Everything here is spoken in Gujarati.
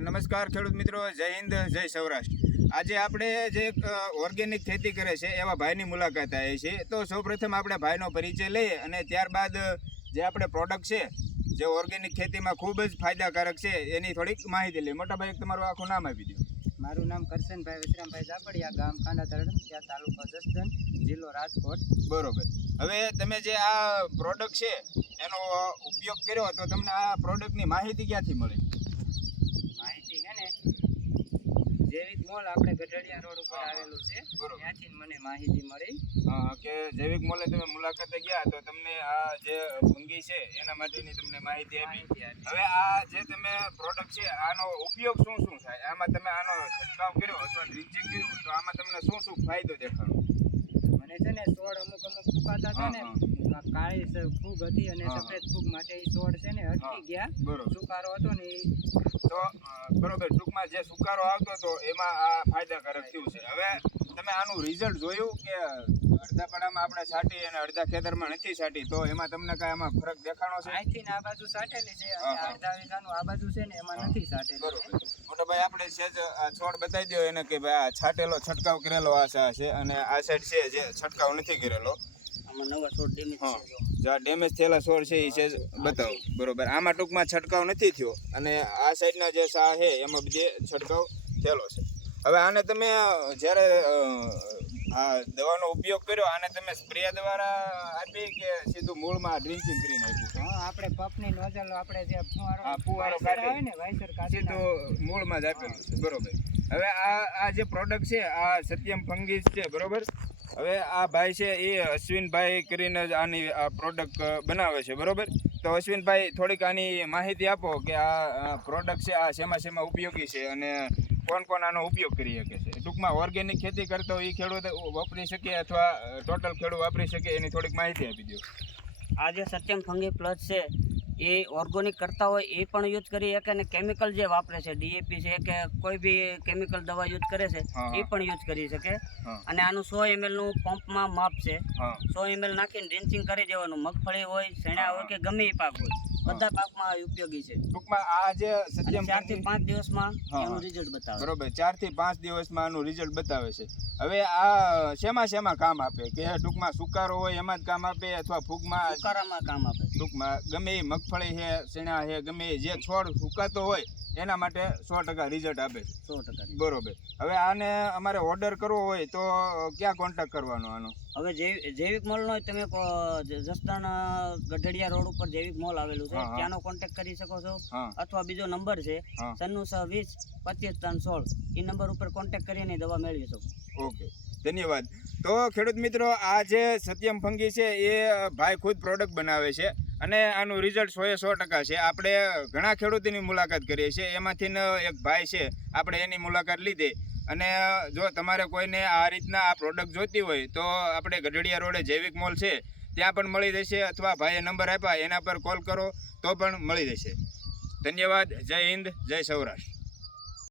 નમસ્કાર ખેડૂત મિત્રો જય હિન્દ જય સૌરાષ્ટ્ર. આજે આપણે જે ઓર્ગેનિક ખેતી કરે છે એવા ભાઈની મુલાકાત આવી છે. તો સૌપ્રથમ આપણે ભાઈનો પરિચય લઈએ અને ત્યારબાદ જે આપણે પ્રોડક્ટ છે જે ઓર્ગેનિક ખેતીમાં ખૂબ જ ફાયદાકારક છે એની થોડીક માહિતી લઈએ. મોટા ભાઈ તમારું આખું નામ આપી દો મારું નામ કરશનભાઈ વિશ્રામભાઈ ઝાપડિયા ગામ ખાંડા ત્યાં તાલુકો જસદન જિલ્લો રાજકોટ. બરોબર. હવે તમે જે આ પ્રોડક્ટ છે એનો ઉપયોગ કર્યો તો તમને આ પ્રોડક્ટની માહિતી ક્યાંથી મળી માહિતી છે ને જૈવિક મોલ આપણે ગઢડિયા રોડ ઉપર. આવેલું છે. ત્યાંથી મને માહિતી મળી કે જૈવિક મોલે તમે મુલાકાતે ગયા તો તમને આ જે ભૂંગી છે એના માટેની તમને માહિતી આપી. હવે આ જે તમે પ્રોડક્ટ છે આનો ઉપયોગ શું શું થાય આમાં તમે આનો છંટકાવ કર્યો અથવા ડ્રિંચિંગ કર્યું તો આમાં તમને શું શું ફાયદો દેખાડો મને છે ને છોડ ફૂકાતા હતા ને કાળી ફૂગ હતી અને સફેદ ફૂગ માટે એ છોડ છે ને. અટકી ગયા. સુકારો હતો ને તો બરોબર ટૂંકમાં જે સુકારો આવતો હતો એમાં આ ફાયદાકારક થયું છે. હવે તમે આનું રિઝલ્ટ જોયું કે અડધા પડામાં આપણે છાટી અને અડધા ખેતરમાં નથી છાંટી તો એમાં તમને કાંઈ આમાં ફરક દેખાણો છે? અહીંથી આ બાજુ છાટેલી છે અને અડધા વીઘાનું આ બાજુ છે ને એમાં નથી છાટેલી. બરોબર. મોટા ભાઈ આપણે સેજ આ છોડ બતાવી દો એને કે ભાઈ આ છાંટેલો છંટકાવ કરેલો આ છે અને આ સાઈડ છે જે છંટકાવ નથી કરેલો. જો. આ ડેમેજ થયેલા છોડ છે એ છે બતાવો. બરોબર. આમાં ટૂંકમાં છંટકાવ નથી થયો. અને આ સાઈડના જે સા છે એમાં જે છંટકાવ થયેલો છે. હવે આને તમે જ્યારે આ દવાનો ઉપયોગ કર્યો આને તમે સ્પ્રે દ્વારા આપી કે સીધું મૂળમાં ડ્રિંકિંગ કરીને આપ્યું હા આપણે પપની નોઝલ આપણે જે ફુવારો હા, ફુવારો વાઇસર ને વાઇસર કાઢી સીધું મૂળમાં જ આપેલું છે. બરોબર. હવે આ આ જે પ્રોડક્ટ છે આ સત્યમ ફંગીસ છે બરોબર? હવે આ ભાઈ છે એ અશ્વિનભાઈ કરીને જ આની, આ પ્રોડક્ટ બનાવે છે, બરોબર? તો અશ્વિનભાઈ, થોડીક આની માહિતી આપો કે આ પ્રોડક્ટ છે, આ શેમાં શેમાં ઉપયોગી છે અને કોણ કોણ આનો ઉપયોગ કરી શકે છે? ટૂંકમાં ઓર્ગેનિક ખેતી કરતો એ ખેડૂત વાપરી શકે અથવા ટોટલ ખેડૂત વાપરી શકે એની થોડીક માહિતી આપી દો આ જે સત્યમ ફંગી પ્લસ છે. એ ઓર્ગોનિક કરતા હોય એ પણ યુઝ કરી શકે અને કેમિકલ જે વાપરે છે ડીએપી છે કે કોઈ બી કેમિકલ દવા યુઝ કરે છે એ પણ યુઝ કરી શકે. અને આનું સો એમએલનું પંપમાં માપ છે. સો એમએલ નાખીને ડ્રિન્ચિંગ કરી દેવાનું. મગફળી હોય શેણા હોય કે ગમે એ પાક હોય. બધા પાકમાં ઉપયોગી છે. ટૂંકમાં આ જે સત્યમ ચારથી પાંચ દિવસમાં એનું રિઝલ્ટ બતાવે. બરોબર ચારથી પાંચ દિવસમાં આનું રિઝલ્ટ બતાવે છે. હવે આ શેમાં શેમાં કામ આપે? કે ટૂંકમાં સુકારો હોય એમાં જ કામ આપે અથવા ફૂગમાં સુકારામાં કામ આપે. ટૂંકમાં ગમે એ મગફળી છે શેણા છે ગમે જે છોડ સુકાતો હોય એના માટે સો ટકા રિઝલ્ટ આપે છે. સો ટકા બરોબર. હવે આને અમારે ઓર્ડર કરવો હોય તો ક્યાં કોન્ટેક્ટ કરવાનો આનો? હવે જૈવ- જૈવિક મોલનો તમે જસદણ ગઢડિયા રોડ ઉપર જૈવિક મોલ આવેલું છે. ત્યાંનો કોન્ટેક્ટ કરી શકો છો. અથવા બીજો નંબર છે. સન્નું છ વીસ પચીસ ત્રણ સોળ. એ નંબર ઉપર કોન્ટેક્ટ કરીને દવા મેળવી શકો. ઓકે. ધન્યવાદ. તો ખેડૂત મિત્રો આ જે સત્યમ ફંગી છે એ ભાઈ ખુદ પ્રોડક્ટ બનાવે છે. અને આનું રિઝલ્ટ સો એ સો ટકા છે. આપણે ઘણા ખેડૂતોની મુલાકાત કરીએ છીએ. એમાંથી એક ભાઈ છે, આપણે એની મુલાકાત લીધી. અને જો તમારે કોઈને આ રીતના આ પ્રોડક્ટ જોઈતી હોય, તો આપણે ગઢડિયા રોડે જૈવિક મોલ છે, ત્યાં પણ મળી જશે અથવા ભાઈએ નંબર આપ્યા, એના પર કોલ કરો, તો પણ મળી જશે. ધન્યવાદ. જય હિન્દ, જય સૌરાષ્ટ્ર.